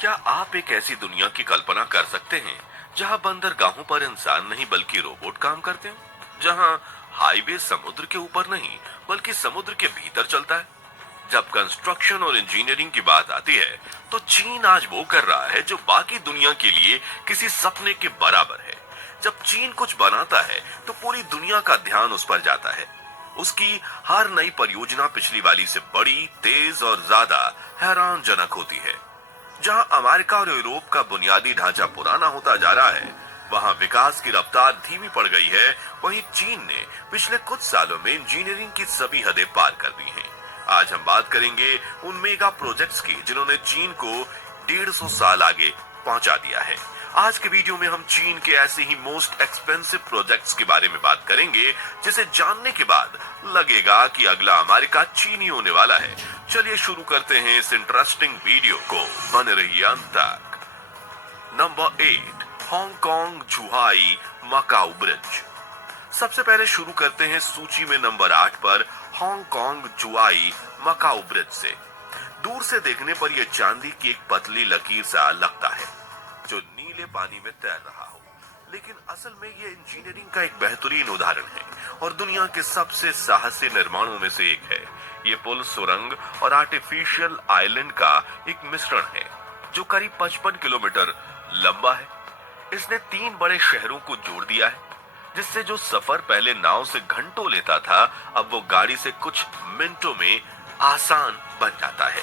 क्या आप एक ऐसी दुनिया की कल्पना कर सकते हैं जहां बंदरगाहों पर इंसान नहीं बल्कि रोबोट काम करते हैं, जहां हाईवे समुद्र के ऊपर नहीं बल्कि समुद्र के भीतर चलता है। जब कंस्ट्रक्शन और इंजीनियरिंग की बात आती है तो चीन आज वो कर रहा है जो बाकी दुनिया के लिए किसी सपने के बराबर है। जब चीन कुछ बनाता है तो पूरी दुनिया का ध्यान उस पर जाता है। उसकी हर नई परियोजना पिछली वाली से बड़ी, तेज और ज्यादा हैरानजनक होती है। जहां अमेरिका और यूरोप का बुनियादी ढांचा पुराना होता जा रहा है, वहां विकास की रफ्तार धीमी पड़ गई है। वहीं चीन ने पिछले कुछ सालों में इंजीनियरिंग की सभी हदें पार कर दी हैं। आज हम बात करेंगे उन मेगा प्रोजेक्ट्स की जिन्होंने चीन को 150 साल आगे पहुंचा दिया है। आज के वीडियो में हम चीन के ऐसे ही मोस्ट एक्सपेंसिव प्रोजेक्ट्स के बारे में बात करेंगे जिसे जानने के बाद लगेगा कि अगला अमेरिका चीनी होने वाला है। चलिए शुरू करते हैं इस इंटरेस्टिंग वीडियो को, बने रहिए अंत तक। Number 8, Hong Kong जुहाई Macau bridge. सबसे पहले शुरू करते हैं सूची में नंबर 8 पर हांगकांग जुआई मकाऊ ब्रिज से। दूर से देखने पर यह चांदी की एक पतली लकीर सा लगता है जो नीले पानी में तैर रहा हो, लेकिन असल में यह इंजीनियरिंग का एक बेहतरीन उदाहरण है और दुनिया के सबसे साहसी निर्माणों में से एक है। ये पुल सुरंग और आर्टिफिशियल आइलैंड का एक मिश्रण है जो करीब 55 किलोमीटर लंबा है। इसने 3 बड़े शहरों को जोड़ दिया है, जिससे जो सफर पहले नाव से घंटों लेता था अब वो गाड़ी से कुछ मिनटों में आसान बन जाता है।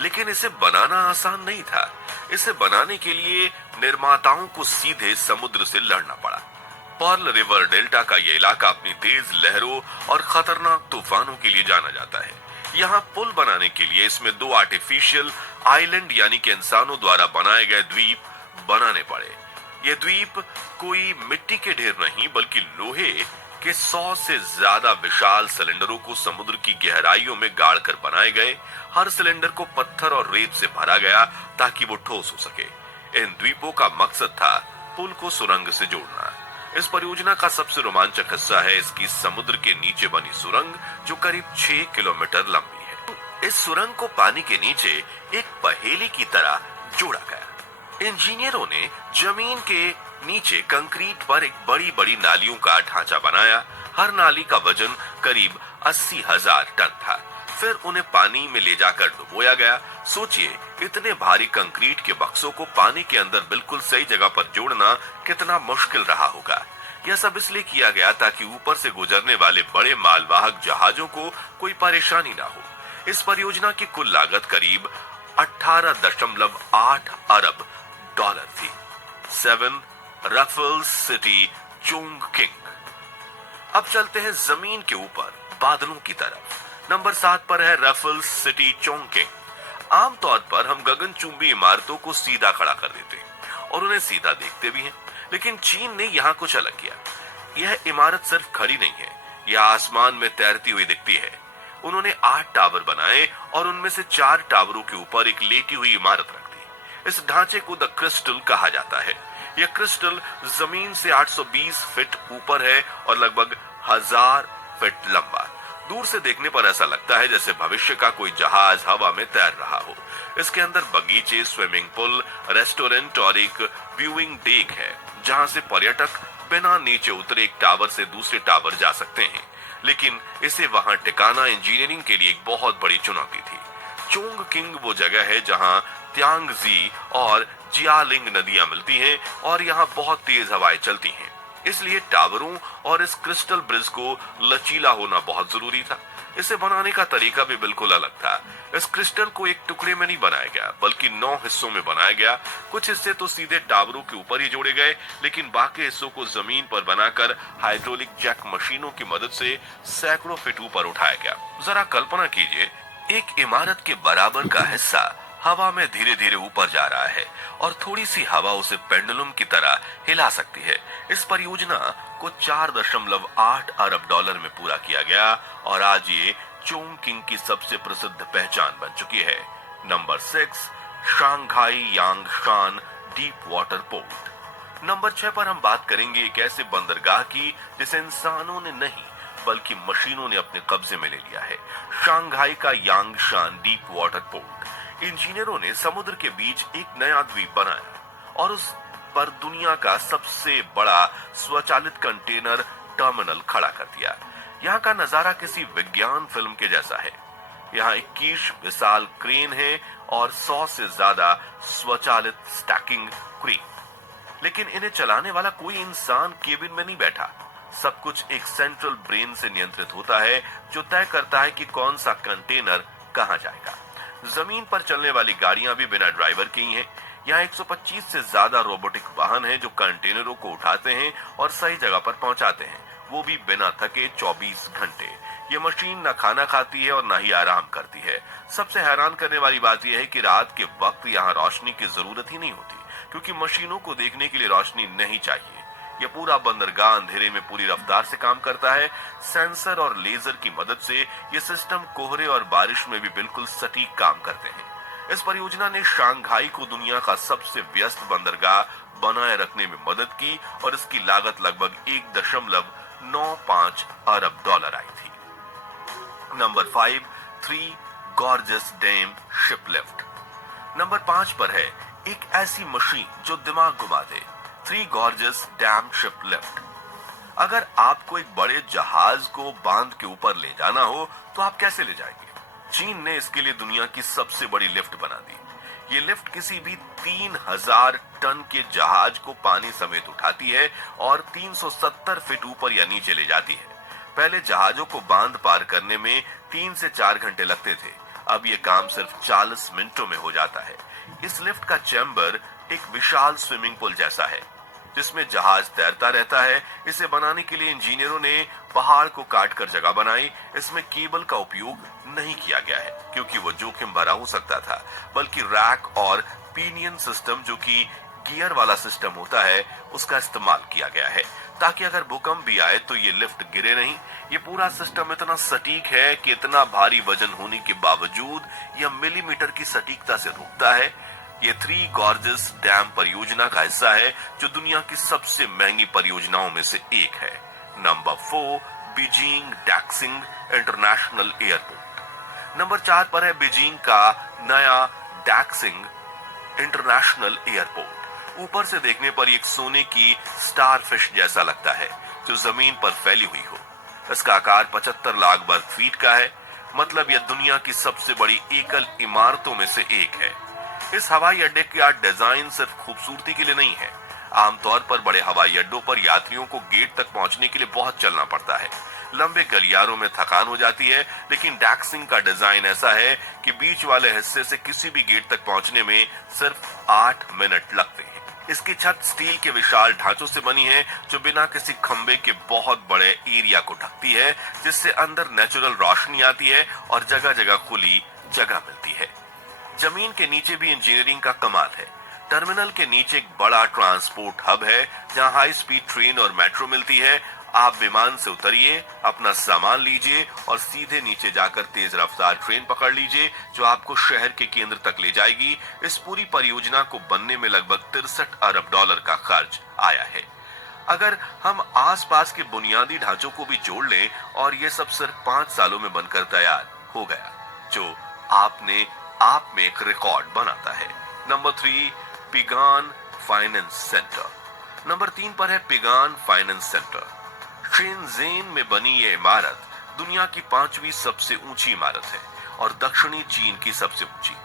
लेकिन इसे बनाना आसान नहीं था। इसे बनाने के लिए निर्माताओं को सीधे समुद्र से लड़ना पड़ा। पर्ल रिवर डेल्टा का यह इलाका अपनी तेज लहरों और खतरनाक तूफानों के लिए जाना जाता है। यहाँ पुल बनाने के लिए इसमें 2 आर्टिफिशियल आइलैंड यानी कि इंसानों द्वारा बनाए गए द्वीप बनाने पड़े। ये द्वीप कोई मिट्टी के ढेर नहीं बल्कि लोहे के 100 से ज्यादा विशाल सिलेंडरों को समुद्र की गहराइयों में गाड़ कर बनाए गए। हर सिलेंडर को पत्थर और रेत से भरा गया ताकि वो ठोस हो सके। इन द्वीपों का मकसद था पुल को सुरंग से जोड़ना। इस परियोजना का सबसे रोमांचक हिस्सा है इसकी समुद्र के नीचे बनी सुरंग जो करीब 6 किलोमीटर लंबी है। इस सुरंग को पानी के नीचे एक पहेली की तरह जोड़ा गया। इंजीनियरों ने जमीन के नीचे कंक्रीट पर एक बड़ी बड़ी नालियों का ढांचा बनाया। हर नाली का वजन करीब 80,000 टन था। फिर उन्हें पानी में ले जाकर डुबोया गया। सोचिए, इतने भारी कंक्रीट के बक्सों को पानी के अंदर बिल्कुल सही जगह पर जोड़ना कितना मुश्किल रहा होगा। यह सब इसलिए किया गया ताकि ऊपर से गुजरने वाले बड़े मालवाहक जहाजों को कोई परेशानी ना हो। इस परियोजना की कुल लागत करीब 18.8 अरब डॉलर थी। 7 रफल्स सिटी चोंगकिंग। अब चलते हैं जमीन के ऊपर बादलों की तरफ। नंबर 7 पर है रफल्स सिटी चोंगकिंग। आमतौर पर हम गगनचुंबी इमारतों को सीधा खड़ा कर देते हैं और उन्हें सीधा देखते भी हैं, लेकिन चीन ने यहाँ कुछ अलग किया। यह इमारत सिर्फ खड़ी नहीं है, यह आसमान में तैरती हुई दिखती है। उन्होंने 8 टावर बनाए और उनमें से 4 टावरों के ऊपर एक लेटी हुई इमारत रख दी। इस ढांचे को द क्रिस्टल कहा जाता है। यह क्रिस्टल जमीन से 820 फीट ऊपर है और लगभग 1000 फीट लंबा। दूर से देखने पर ऐसा लगता है जैसे भविष्य का कोई जहाज हवा में तैर रहा हो। इसके अंदर बगीचे, स्विमिंग पूल, रेस्टोरेंट और एक व्यूइंग डेक है जहां से पर्यटक बिना नीचे उतरे एक टावर से दूसरे टावर जा सकते हैं। लेकिन इसे वहां टिकाना इंजीनियरिंग के लिए एक बहुत बड़ी चुनौती थी। चोंगकिंग वो जगह है जहां त्यांगजी और जियालिंग नदियां मिलती हैं और यहाँ बहुत तेज हवाएं चलती हैं। इसलिए टावरों और इस क्रिस्टल ब्रिज को लचीला होना बहुत जरूरी था। इसे बनाने का तरीका भी बिल्कुल अलग था। इस क्रिस्टल को एक टुकड़े में नहीं बनाया गया बल्कि 9 हिस्सों में बनाया गया। कुछ हिस्से तो सीधे टावरों के ऊपर ही जोड़े गए, लेकिन बाकी हिस्सों को जमीन पर बनाकर हाइड्रोलिक जैक मशीनों की मदद से सैकड़ों फीट ऊपर उठाया गया। जरा कल्पना कीजिए, एक इमारत के बराबर का हिस्सा हवा में धीरे धीरे ऊपर जा रहा है और थोड़ी सी हवा उसे पेंडुलम की तरह हिला सकती है। इस परियोजना को 4.8 अरब डॉलर में पूरा किया गया और आज ये चोंगकिंग की सबसे प्रसिद्ध पहचान बन चुकी है। Number 6, Shanghai Yangshan deep water port. Number 6 पर हम बात करेंगे एक ऐसे बंदरगाह की जिसे इंसानों ने नहीं बल्कि मशीनों ने अपने कब्जे में ले लिया है। शंघाई का यांगशान डीप वाटर पोर्ट। इंजीनियरों ने समुद्र के बीच एक नया द्वीप बनाया और उस पर दुनिया का सबसे बड़ा स्वचालित कंटेनर टर्मिनल खड़ा कर दिया। यहाँ का नजारा किसी विज्ञान फिल्म के जैसा है। यहाँ 21 विशाल क्रेन है और 100 से ज्यादा स्वचालित स्टैकिंग क्रेन, लेकिन इन्हें चलाने वाला कोई इंसान केबिन में नहीं बैठा। सब कुछ एक सेंट्रल ब्रेन से नियंत्रित होता है जो तय करता है कि कौन सा कंटेनर कहां जाएगा। जमीन पर चलने वाली गाड़ियां भी बिना ड्राइवर की ही हैं। यहाँ 125 से ज्यादा रोबोटिक वाहन हैं जो कंटेनरों को उठाते हैं और सही जगह पर पहुंचाते हैं, वो भी बिना थके 24 घंटे। ये मशीन ना खाना खाती है और ना ही आराम करती है। सबसे हैरान करने वाली बात यह है कि रात के वक्त यहाँ रोशनी की जरूरत ही नहीं होती, क्योंकि मशीनों को देखने के लिए रोशनी नहीं चाहिए। यह पूरा बंदरगाह अंधेरे में पूरी रफ्तार से काम करता है। सेंसर और लेजर की मदद से ये सिस्टम कोहरे और बारिश में भी बिल्कुल सटीक काम करते हैं। इस परियोजना ने शंघाई को दुनिया का सबसे व्यस्त बंदरगाह बनाए रखने में मदद की और इसकी लागत लगभग 1.95 अरब डॉलर आई थी। Number 5, 3 gorgeous dam ship lift. Number 5 पर है एक ऐसी मशीन जो दिमाग घुमा दे, 3 गॉर्जियस डैम शिप लिफ्ट। अगर आपको एक बड़े जहाज को बांध के ऊपर ले जाना हो तो आप कैसे ले जाएंगे? चीन ने इसके लिए दुनिया की सबसे बड़ी लिफ्ट बना दी। ये लिफ्ट किसी भी 3000 टन के जहाज को पानी समेत उठाती है और 370 फीट ऊपर या नीचे ले जाती है। पहले जहाजों को बांध पार करने में 3 से 4 घंटे लगते थे, अब ये काम सिर्फ 40 मिनटों में हो जाता है। इस लिफ्ट का चैम्बर एक विशाल स्विमिंग पूल जैसा है जिसमें जहाज तैरता रहता है। इसे बनाने के लिए इंजीनियरों ने पहाड़ को काटकर जगह बनाई। इसमें केबल का उपयोग नहीं किया गया है क्योंकि वो जोखिम भरा हो सकता था, बल्कि रैक और पिनियन सिस्टम जो कि गियर वाला सिस्टम होता है उसका इस्तेमाल किया गया है ताकि अगर भूकंप भी आए तो ये लिफ्ट गिरे नहीं। ये पूरा सिस्टम इतना सटीक है कि इतना भारी वजन होने के बावजूद यह मिलीमीटर की सटीकता से रुकता है। ये 3 गॉर्जियस डैम परियोजना का हिस्सा है जो दुनिया की सबसे महंगी परियोजनाओं में से एक है। Number 4, Beijing Daxing international airport. Number 4 पर है बीजिंग का नया डैक्सिंग इंटरनेशनल एयरपोर्ट। ऊपर से देखने पर एक सोने की स्टारफिश जैसा लगता है जो जमीन पर फैली हुई हो। इसका आकार 75 लाख वर्ग फीट का है, मतलब यह दुनिया की सबसे बड़ी एकल इमारतों में से एक है। इस हवाई अड्डे का डिजाइन सिर्फ खूबसूरती के लिए नहीं है। आमतौर पर बड़े हवाई अड्डों पर यात्रियों को गेट तक पहुंचने के लिए बहुत चलना पड़ता है। लंबे गलियारों में थकान हो जाती है, लेकिन डैक्सिंग का डिजाइन ऐसा है कि बीच वाले हिस्से से किसी भी गेट तक पहुंचने में सिर्फ 8 मिनट लगते हैं। इसकी छत स्टील के विशाल ढांचों से बनी है जो बिना किसी खंबे के बहुत बड़े एरिया को ढकती है, जिससे अंदर नेचुरल रोशनी आती है और जगह जगह खुली जगह मिलती है। जमीन के नीचे भी इंजीनियरिंग का कमाल है। टर्मिनल के नीचे एक बड़ा ट्रांसपोर्ट हब है जहां हाई स्पीड ट्रेन और मेट्रो मिलती है। आप विमान से उतरिए, अपना सामान लीजिए और सीधे नीचे जाकर तेज रफ्तार ट्रेन पकड़ लीजिए जो आपको शहर के केंद्र तक ले जाएगी। इस पूरी परियोजना को बनने में लगभग 63 अरब डॉलर का खर्च आया है। अगर हम आसपास के बुनियादी ढांचों को भी जोड़ लें और ये सब सिर्फ 5 सालों में बनकर तैयार हो गया, जो आप में एक रिकॉर्ड बनाता है। Number 3, Ping An finance center. Number 3 पर है पिगान फाइनेंस सेंटर। शेनज़ेन में बनी यह इमारत दुनिया की 5वीं सबसे ऊंची इमारत है और दक्षिणी चीन की सबसे ऊंची।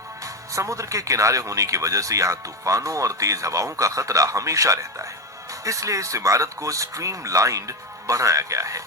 समुद्र के किनारे होने की वजह से यहाँ तूफानों और तेज हवाओं का खतरा हमेशा रहता है, इसलिए इस इमारत को स्ट्रीमलाइंड बनाया गया है।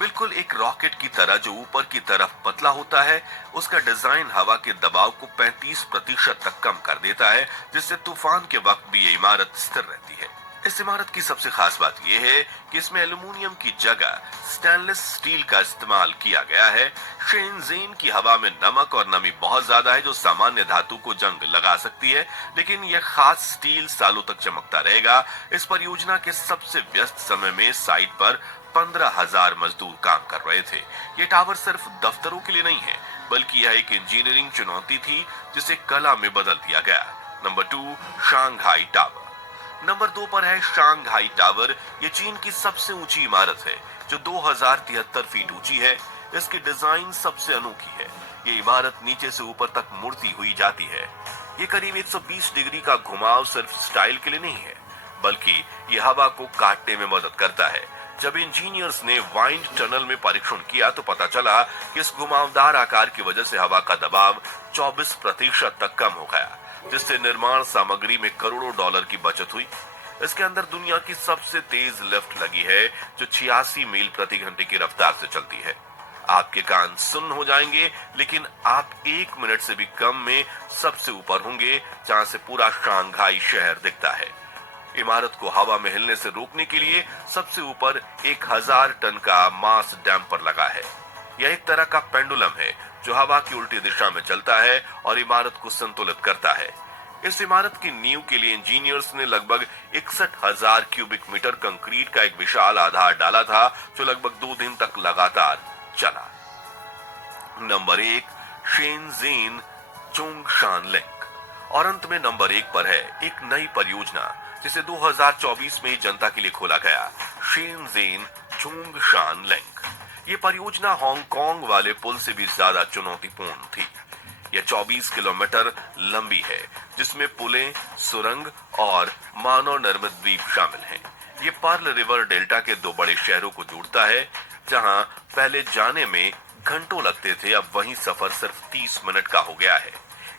बिल्कुल एक रॉकेट की तरह जो ऊपर की तरफ पतला होता है। उसका डिजाइन हवा के दबाव को 35% तक कम कर देता है, जिससे तूफान के वक्त भी ये इमारत स्थिर रहती है। इस इमारत की सबसे खास बात यह है कि इसमें एल्युमिनियम की जगह स्टेनलेस स्टील का इस्तेमाल किया गया है। शेनज़ेन की हवा में नमक और नमी बहुत ज्यादा है जो सामान्य धातु को जंग लगा सकती है, लेकिन यह खास स्टील सालों तक चमकता रहेगा। इस परियोजना के सबसे व्यस्त समय में साइट पर 15,000 मजदूर काम कर रहे थे। ये टावर सिर्फ दफ्तरों के लिए नहीं है, बल्कि यह एक इंजीनियरिंग चुनौती थी जिसे कला में बदल दिया गया। Number 2, Shanghai tower. नंबर 2 पर है शंघाई टावर। ये चीन की सबसे ऊंची इमारत है जो 2073 फीट ऊंची है। इसकी डिजाइन सबसे अनोखी है। ये इमारत नीचे से ऊपर तक मुड़ती हुई जाती है। ये करीब 120 डिग्री का घुमाव सिर्फ स्टाइल के लिए नहीं है, बल्कि ये हवा को काटने में मदद करता है। जब इंजीनियर्स ने वाइंड टनल में परीक्षण किया तो पता चला कि इस घुमावदार आकार की वजह से हवा का दबाव 24% तक कम हो गया, जिससे निर्माण सामग्री में करोड़ों डॉलर की बचत हुई। इसके अंदर दुनिया की सबसे तेज लिफ्ट लगी है, जो 86 मील प्रति घंटे की रफ्तार से चलती है। आपके कान सुन्न हो जाएंगे, लेकिन आप 1 मिनट से भी कम में सबसे ऊपर होंगे, जहां से पूरा शंघाई शहर दिखता है। इमारत को हवा में हिलने से रोकने के लिए सबसे ऊपर 1000 टन का मास डैम्पर लगा है। यह एक तरह का पेंडुलम है जो हवा की उल्टी दिशा में चलता है और इमारत को संतुलित करता है। इस इमारत की नींव के लिए इंजीनियर्स ने लगभग 61,000 क्यूबिक मीटर कंक्रीट का एक विशाल आधार डाला था, जो लगभग 2 दिन तक लगातार चला। Number 1, Shenzhen Zhongshan link. और अंत में नंबर 1 पर है एक नई परियोजना जिसे 2024 में जनता के लिए खोला गया, शेनज़ेन जोंगशान लिंक। ये परियोजना हांगकांग वाले पुल से भी ज्यादा चुनौतीपूर्ण थी। यह 24 किलोमीटर लंबी है, जिसमें पुलें, सुरंग और मानव निर्मित द्वीप शामिल हैं। ये पर्ल रिवर डेल्टा के 2 बड़े शहरों को जोड़ता है। जहां पहले जाने में घंटों लगते थे, अब वहीं सफर सिर्फ 30 मिनट का हो गया है।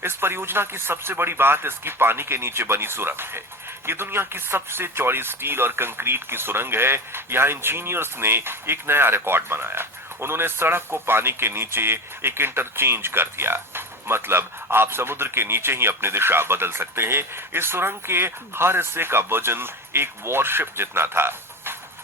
इस परियोजना की सबसे बड़ी बात इसकी पानी के नीचे बनी सुरंग है। ये दुनिया की सबसे चौड़ी स्टील और कंक्रीट की सुरंग है। यहाँ इंजीनियर्स ने एक नया रिकॉर्ड बनाया। उन्होंने सड़क को पानी के नीचे एक इंटरचेंज कर दिया। मतलब आप समुद्र के नीचे ही अपनी दिशा बदल सकते हैं। इस सुरंग के हर हिस्से का वजन एक वॉरशिप जितना था।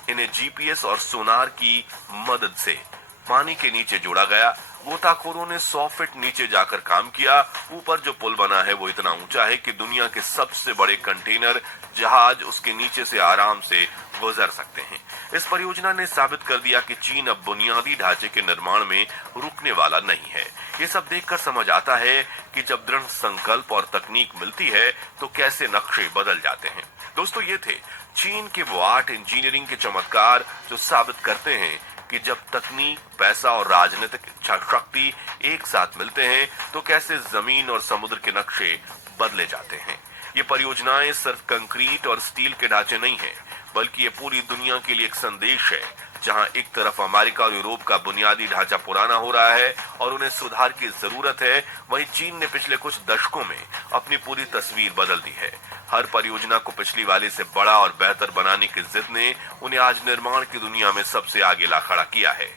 इन्हें जीपीएस और सोनार की मदद से पानी के नीचे जोड़ा गया। गोताखोरों ने 100 फीट नीचे जाकर काम किया। ऊपर जो पुल बना है वो इतना ऊंचा है कि दुनिया के सबसे बड़े कंटेनर जहाज उसके नीचे से आराम से गुजर सकते हैं। इस परियोजना ने साबित कर दिया कि चीन अब बुनियादी ढांचे के निर्माण में रुकने वाला नहीं है। ये सब देखकर समझ आता है कि जब दृढ़ संकल्प और तकनीक मिलती है तो कैसे नक्शे बदल जाते हैं। दोस्तों, ये थे चीन के वो 8 इंजीनियरिंग के चमत्कार जो साबित करते हैं कि जब तकनीक, पैसा और राजनीतिक इच्छा शक्ति एक साथ मिलते हैं तो कैसे जमीन और समुद्र के नक्शे बदले जाते हैं। ये परियोजनाएं सिर्फ कंक्रीट और स्टील के ढांचे नहीं हैं, बल्कि ये पूरी दुनिया के लिए एक संदेश है। जहां एक तरफ अमेरिका और यूरोप का बुनियादी ढांचा पुराना हो रहा है और उन्हें सुधार की जरूरत है, वहीं चीन ने पिछले कुछ दशकों में अपनी पूरी तस्वीर बदल दी है। हर परियोजना को पिछली वाले से बड़ा और बेहतर बनाने की जिद ने उन्हें आज निर्माण की दुनिया में सबसे आगे ला खड़ा किया है।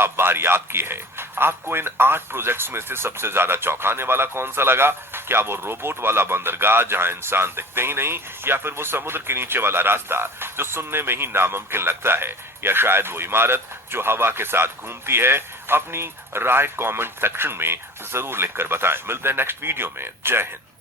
अब बारी आपकी है। आपको इन 8 प्रोजेक्ट्स में से सबसे ज्यादा चौंकाने वाला कौन सा लगा? क्या वो रोबोट वाला बंदरगाह जहां इंसान दिखते ही नहीं, या फिर वो समुद्र के नीचे वाला रास्ता जो सुनने में ही नामुमकिन लगता है, या शायद वो इमारत जो हवा के साथ घूमती है? अपनी राय कमेंट सेक्शन में जरूर लिखकर बताएं। मिलते हैं नेक्स्ट वीडियो में। जय हिंद।